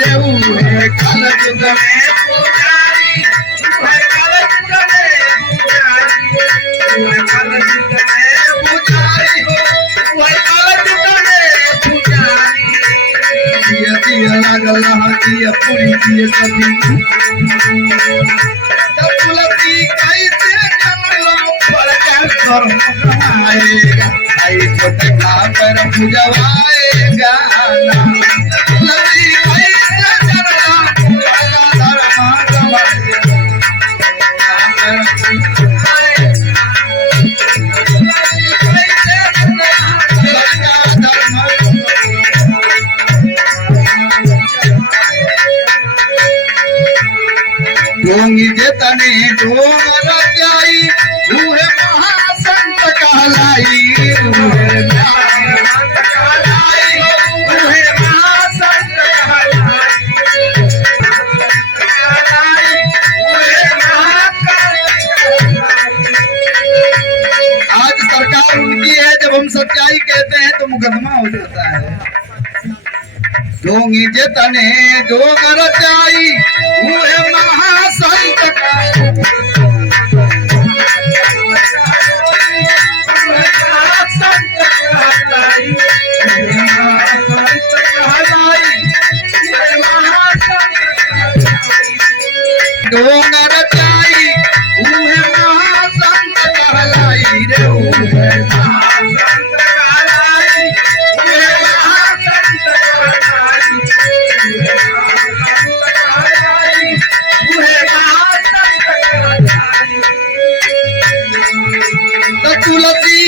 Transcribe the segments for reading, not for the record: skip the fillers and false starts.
रे उहे कल युग में पुजारी, उहे कल युग में पुजारी, उहे कल युग में पुजारी हो, उहे कल युग में पुजारी। दिया दिया लागल दिया पूरी दिए कभी तुलसी कैसे जंगलों पर कर आएगा, आई छोटे पर बुझवाएगा तुलसी कैसे जंगलों पर धर्म ढोंगी जेतने ढोंग रचाई, उहे महासंत कहलाई, उहे महासंत कहलाई, उहे महासंत कहलाई, उहे महासंत कहलाई। आज सरकार उनकी है, जब हम सच्चाई कहते हैं तो मुकदमा हो जाता है। ढोंगी जेतने ढोंग रचाई, उहे महासंत कहलाई, ढोंग रचाई, उहे महासंत कहलाई रे उहे महासंत कहलाई, उहे महासंत कहलाई, उहे महासंत कहलाई। तो तुलसी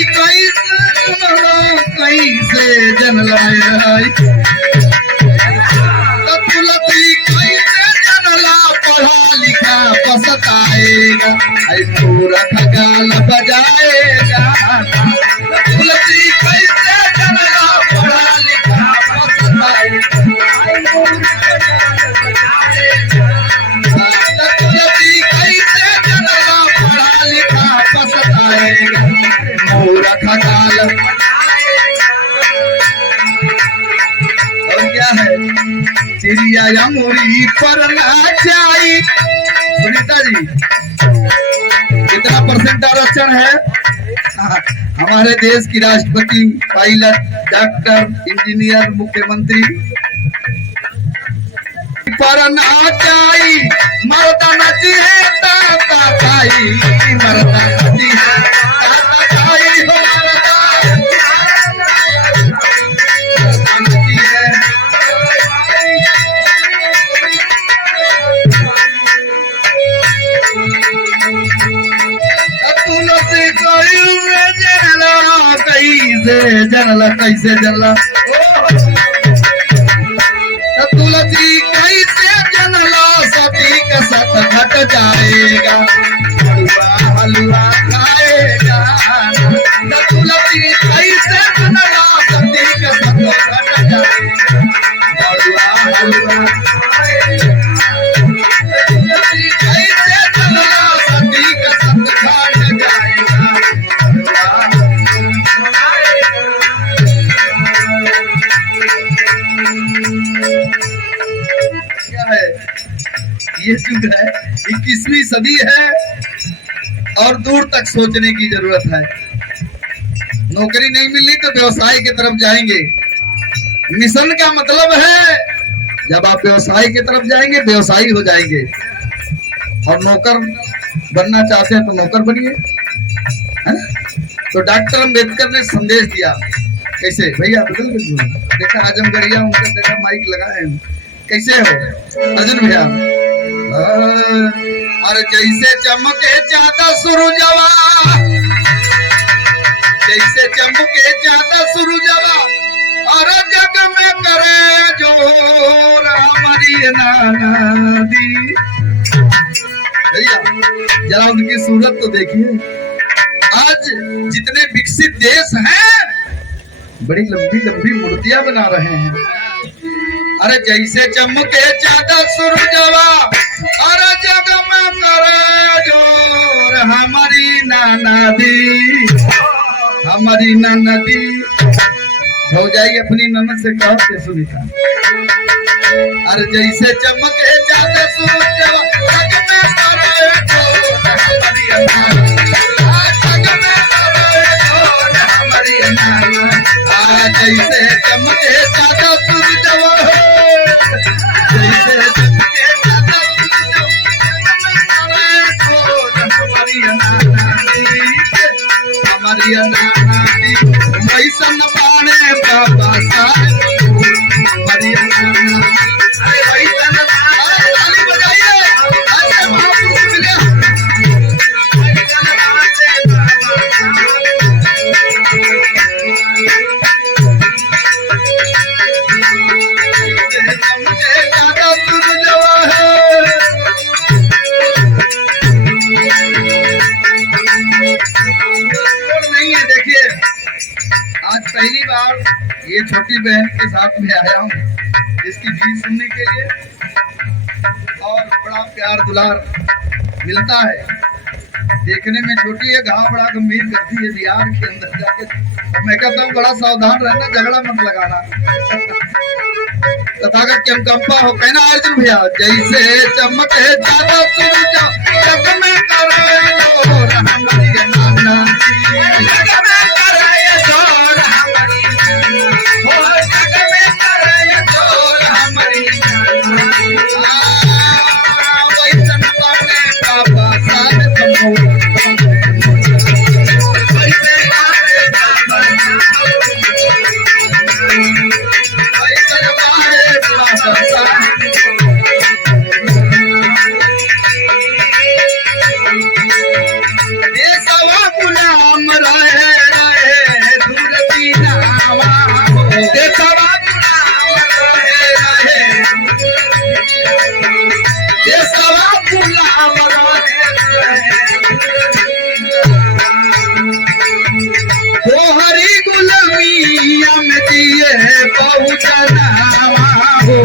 कैसे जन लाई, तो तुलसी कैसे जनला पढ़ा लिखा पसताएगा, आई मूर्ख गाल बजाएगा। तुलसी कैसे जनला पढ़ा लिखा पसताएगा, आई मूर्ख गाल बजाएगा। तुलसी कैसे जनला पढ़ा लिखा पसताएगा, मूर्ख गाल। और क्या है, चिड़िया अंगूरी पर नाचाई। सुनीता जी, कितना परसेंट आरक्षण है? हमारे देश की राष्ट्रपति, पायलट, डॉक्टर, इंजीनियर, मुख्यमंत्री पर नाचाई, मरता नची है ताता ताई, मरता नची है ताता ताई, हो मरता नची है। तुलसी कैसे जनला, कैसे जनला, तुलसी कैसे जनला, सती का सत घट जाएगा, हलवा हलवा खाएगा। तुलसी कैसे जनला, सती का सत घट जाएगा, हलवा हलवा खाएगा। तुलसी कैसे जनला, सती का सत घट जाएगा, ये युग है, 21वीं सदी है और दूर तक सोचने की जरूरत है। नौकरी नहीं मिली तो व्यवसाय की तरफ जाएंगे। मिशन का मतलब है जब आप व्यवसाय की तरफ जाएंगे, व्यवसायी हो जाएंगे। और नौकर बनना चाहते हैं तो नौकर बनिए। तो डॉक्टर अम्बेडकर ने संदेश दिया, कैसे भैया बदल देखा, आजमगढ़िया उनका देखा माइक लगाए, कैसे हो अर्जुन भैया? अरे जैसे चमके चाँदा सूरजवा, जैसे चमके चाँदा सूरजवा, अरे जग में करे जोर हमारी नाना दी। भैया जरा उनकी सूरत तो देखिए। आज जितने विकसित देश हैं बड़ी लंबी लंबी मूर्तियां बना रहे हैं। अरे जैसे चमके चाँदा सूरजवा, अरे जग में करे जोर हमारी नाना दी, हमारी नाना दी। हो जाएगी अपनी ननद से कहो के सुनीता, अरे जैसे चमके जाते सूरज जग में तारे ढोल हमारी नाना, जग में तारे ढोल हमारी नाना। जैसे चमके जाते सूरज जैसे चमके जाते हमारी नाना वैसन बाणे बाबा साहेब हमारी नाना। पहली बार ये छोटी बहन के साथ में आया हूँ इसकी गीत सुनने के लिए और बड़ा प्यार दुलार मिलता है। देखने में छोटी है, गाँव बड़ा गंभीर करती है बिहार के अंदर जाके। तो मैं कहता हूँ बड़ा सावधान रहना, झगड़ा मत लगाना। तथागत चमकंपा हो कहना अर्जुन भैया जैसे चमक है ज्यादा सूरज जग में करे ढोल हमारी नाना, जग में करे ढोल हमारी नाना, जग में करे ढोल हमारी नाना। वैसन बाणे बाबा साहेब वैसे बाणे बाबा वैसन बाणे बाबा साहेब। देशवा गुलाम रहे रहे दूर दीनावा हो, देशवा गुलाम रहे रहे, देशवा गुलाम रहे रहे। तोहरी गुलामिया में दिए बहुजनावा हो,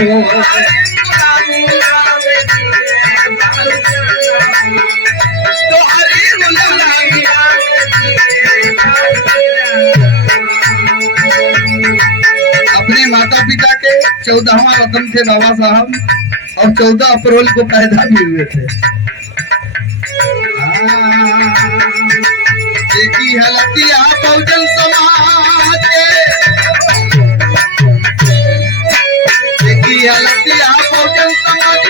अपने माता पिता के 14वां रत्न थे बाबा साहब और 14 अप्रैल को पैदा भी हुए थे। देखी हलतिया बहुजन समाज देखी हलतिया बहुजन समाज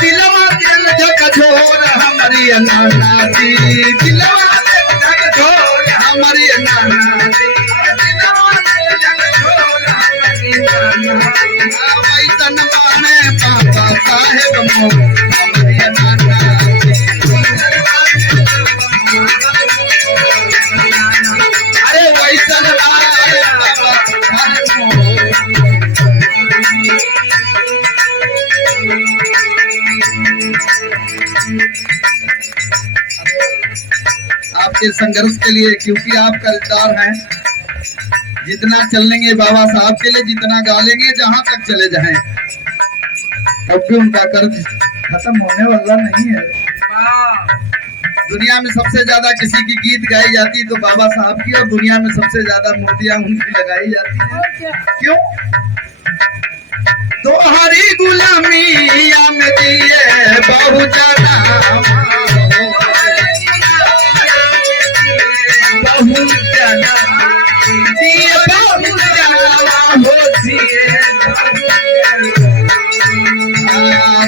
दिलवा दिल झकझोर हमारी नाना जी, दिलवा दिल झकझोर हमारी नाना जी, दिलवा दिल झकझोर हमारी नाना। वैसन बाणे बाबा साहेब हमारी नाना जी, अरे वैसन बाणे बाबा साहेब। आपके संघर्ष के लिए क्योंकि आप कर्जदार हैं, जितना चलेंगे बाबा साहब के लिए, जितना गालेंगे जहां तक चले जाएं, तब भी उनका कर्ज खत्म होने वाला नहीं है। दुनिया में सबसे ज्यादा किसी की गीत गाई जाती तो बाबा साहब की, और दुनिया में सबसे ज्यादा मूर्तियां उनकी लगाई जाती है। क्यों? तोहरी गुलामिया में दिए बहुजना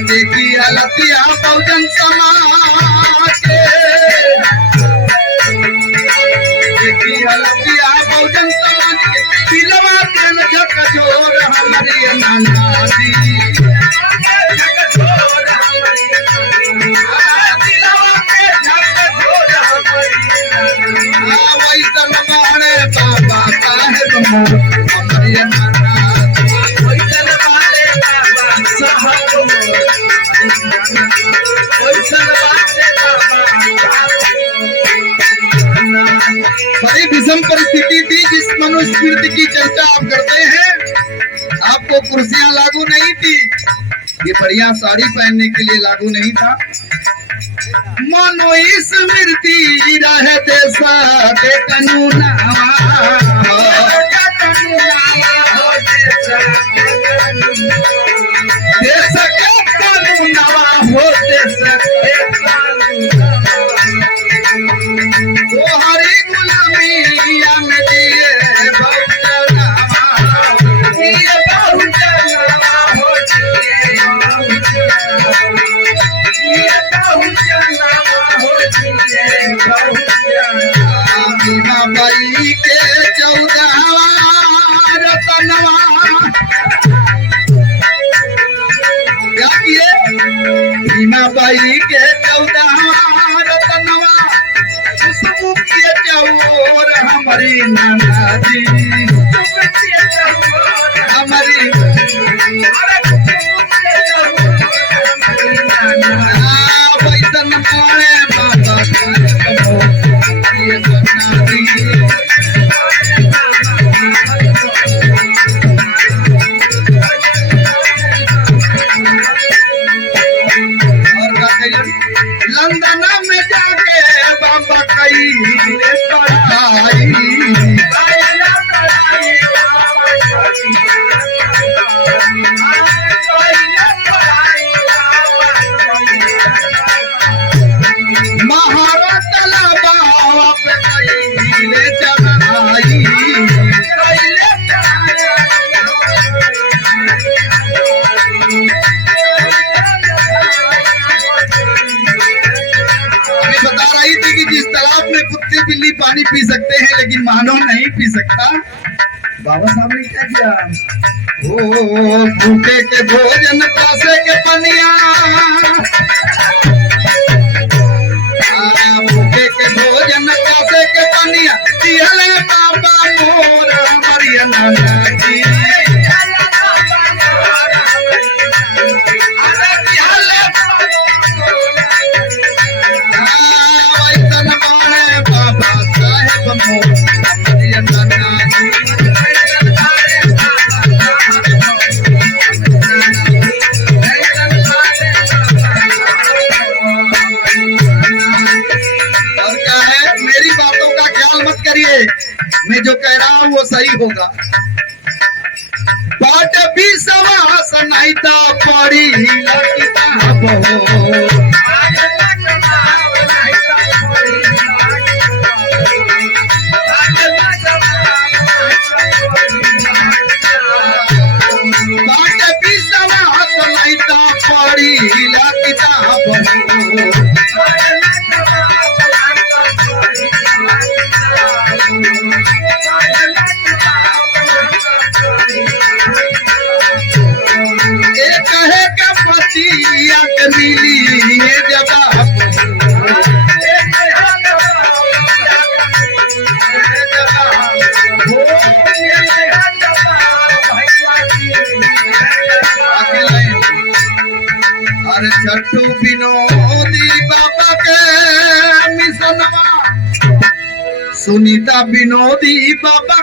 देखी हलतिया बहुजन समाज देखी हलतिया बहुजन समाज के दिलवा दिल झकझोर हमारी नाना जी, झकझोर हमारी दिलवा के झकझोर हमारी नाना। वैसन बाणे बाबा साहेब हमारी नाना, वैसन बाणे बाबा साहब, वैसन बाणे बाबा। बड़ी विषम परिस्थिति थी जिस मनुस्मृति की चर्चा आप करते हैं, आपको कुर्सियां लागू नहीं थी, ये बढ़िया साड़ी पहनने के लिए लागू नहीं था। मनुस्मृति रहे देश के कानून देश के कानूनवा हो देश के तोहरी गुलामिया में दिए बहुजनवा दिए बहुजनवा हो दिए बहुजनवा हो दिए भीमा बाई के 14वां रतनवा क्या किए भीमा बाई के 14वां रतनवा खुशबू किए चौर हमारी नाना जी हमारी वैसन मारे बाबा ये नाना जी लंदन में जाके बाबा कई पढ़ाई महारत बाबा पे कैले चढ़ाई बता रही थी कि जिस तालाब में कुत्ते बिल्ली पानी पी सकते हैं लेकिन मानव नहीं पी सकता। बाबा साहब ने क्या किया ओ भूखे के भोजन प्यासे के पनिया भूखे के भोजन प्यासे के पनिया दिहले बाबा मोर हमारी नाना जी मैं जो कह रहा हूँ वो सही होगा। बाट भी सवा सनाइता पड़ी किताब बाट भी सवा सनाइता पड़ी किताब मिली ये जवाब अरे छठू विनोदी बाबा के मिशनवा सुनीता विनोदी बाबा